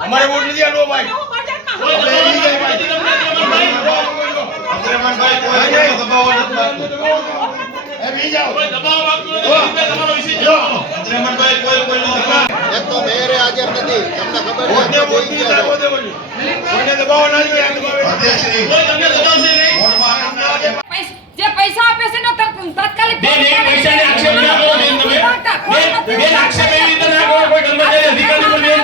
हमारे वोट नहीं दिया लो भाई એક તો મેયરે હાજર નથી તમને ખબર છે કોઈને દબાવ ના દીએ અધ્યક્ષશ્રી જે પૈસા આપે છે ને તાત્કાલિક બેન એક પૈસાને આક્ષેપ ના કરો બેન તમે બેન આક્ષેપ એવી રીતે ના કરો કોઈ કર્મચારી અધિકારી પર બેન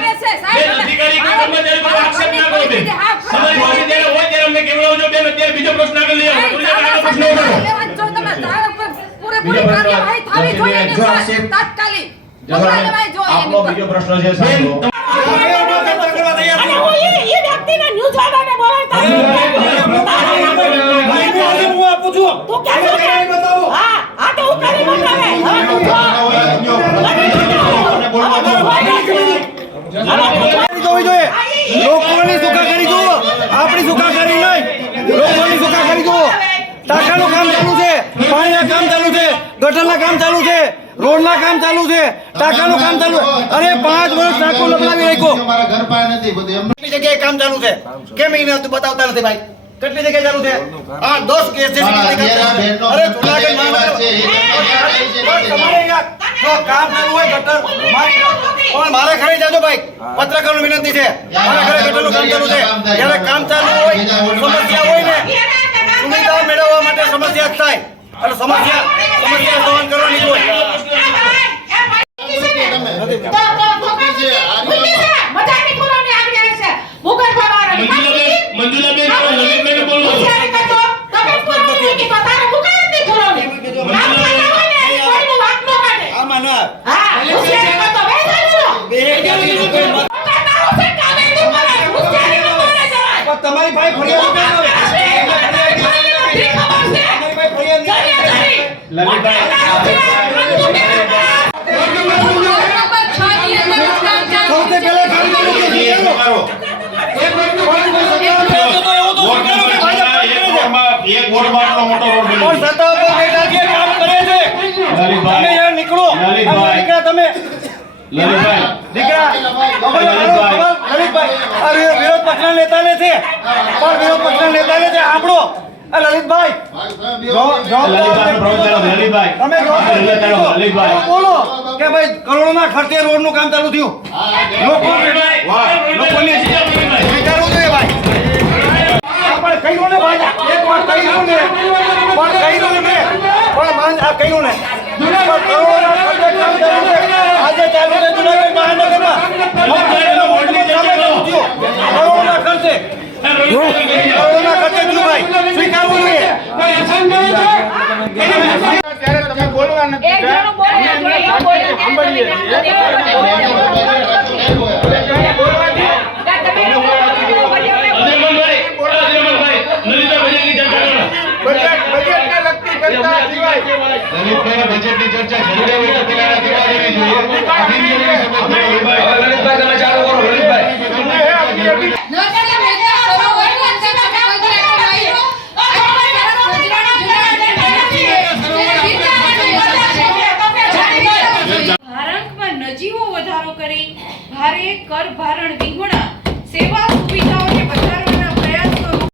અધિકારી કોઈ કર્મચારી પર આક્ષેપ ના કરો બેન તમારી પાસે જ્યારે હોય ત્યારે અમને કેવડાવજો બેન અત્યારે બીજો પ્રશ્ન આગળ લઈ આવો પ્રશ્ન ઉઠાવો પૂરેપૂરી કાર્યવાહી થવી જોઈએ તાત્કાલિક આપનો બીજો પ્રશ્ન છે સાહેબ ये व्यक्ति ने न्यूज़ वाला ने बोला था तो क्या बताओ हां आ तो करे बतावे લોકોની સુખાકારી જુઓ આપણી સુખાકારી નહીં લોકોની સુખાકારી જુઓ ટાંકાનું કામ ચાલુ છે પાણીના કામ ચાલુ છે ગટરના કામ ચાલુ છે રોડના કામ ચાલુ છે ટાંકાનું કામ ચાલુ અરે 5 વર્ષ ટાંકો લગાવી રાખ્યો અમારા ઘર પાસે નથી બધું એમ કેટલી જગ્યાએ કામ ચાલુ છે કેમ એને બતાવતા નથી ભાઈ કેટલી જગ્યાએ ચાલુ છે આ 10 કેસ છે અરે જુનાગઢ મામલો છે જો કામ ચાલુ હોય ગટર પણ મારે ઘરે જાજો ભાઈ પત્રકારોની વિનંતી છે મારે ઘરે ગટરનું કામ ચાલુ છે જ્યારે કામ ચાલુ હોય સમસ્યા હોય ને સુવિધા મેળવવા માટે સમસ્યા થાય અને સમસ્યા સહન કરવાની હોય તમારી ભાઈ એક વોટ બારનો મોટો રોડ બન્યો પણ સત્તા પર બેઠા જે કામ કરે છે તમે યાર નીકળો તમે લલિતભાઈ દીકરા લલિતભાઈ અરે વિરોધ પક્ષના નેતાને છે પણ વિરોધ પક્ષના નેતાને છે આપણો લલિતભાઈ લલિતભાઈ બોલો કે ભાઈ કરોડોના ખર્ચે રોડનું કામ ચાલુ થયું લોકોને સ્વીકારવું જોઈએ ભાઈ આપણે કહ્યું ને ભાઈ એક વાર કહ્યું ને પણ કહ્યું ને પણ આ કહ્યું ને કરોડોના ખર્ચે કામ ચાલુ છે આજે ચાલુ છે જુનાગઢ મહાનગરમાં કરોડોના ખર્ચે કરોડોના ખર્ચે થયું ભાઈ સ્વીકારવું જોઈએ બજેટની ચર્ચા જરૂરી હોય તો પેલા કરવા દેવી જોઈએ ભારતમાં નજીવો વધારો કરી ભારે કર ભારણ વિહોણા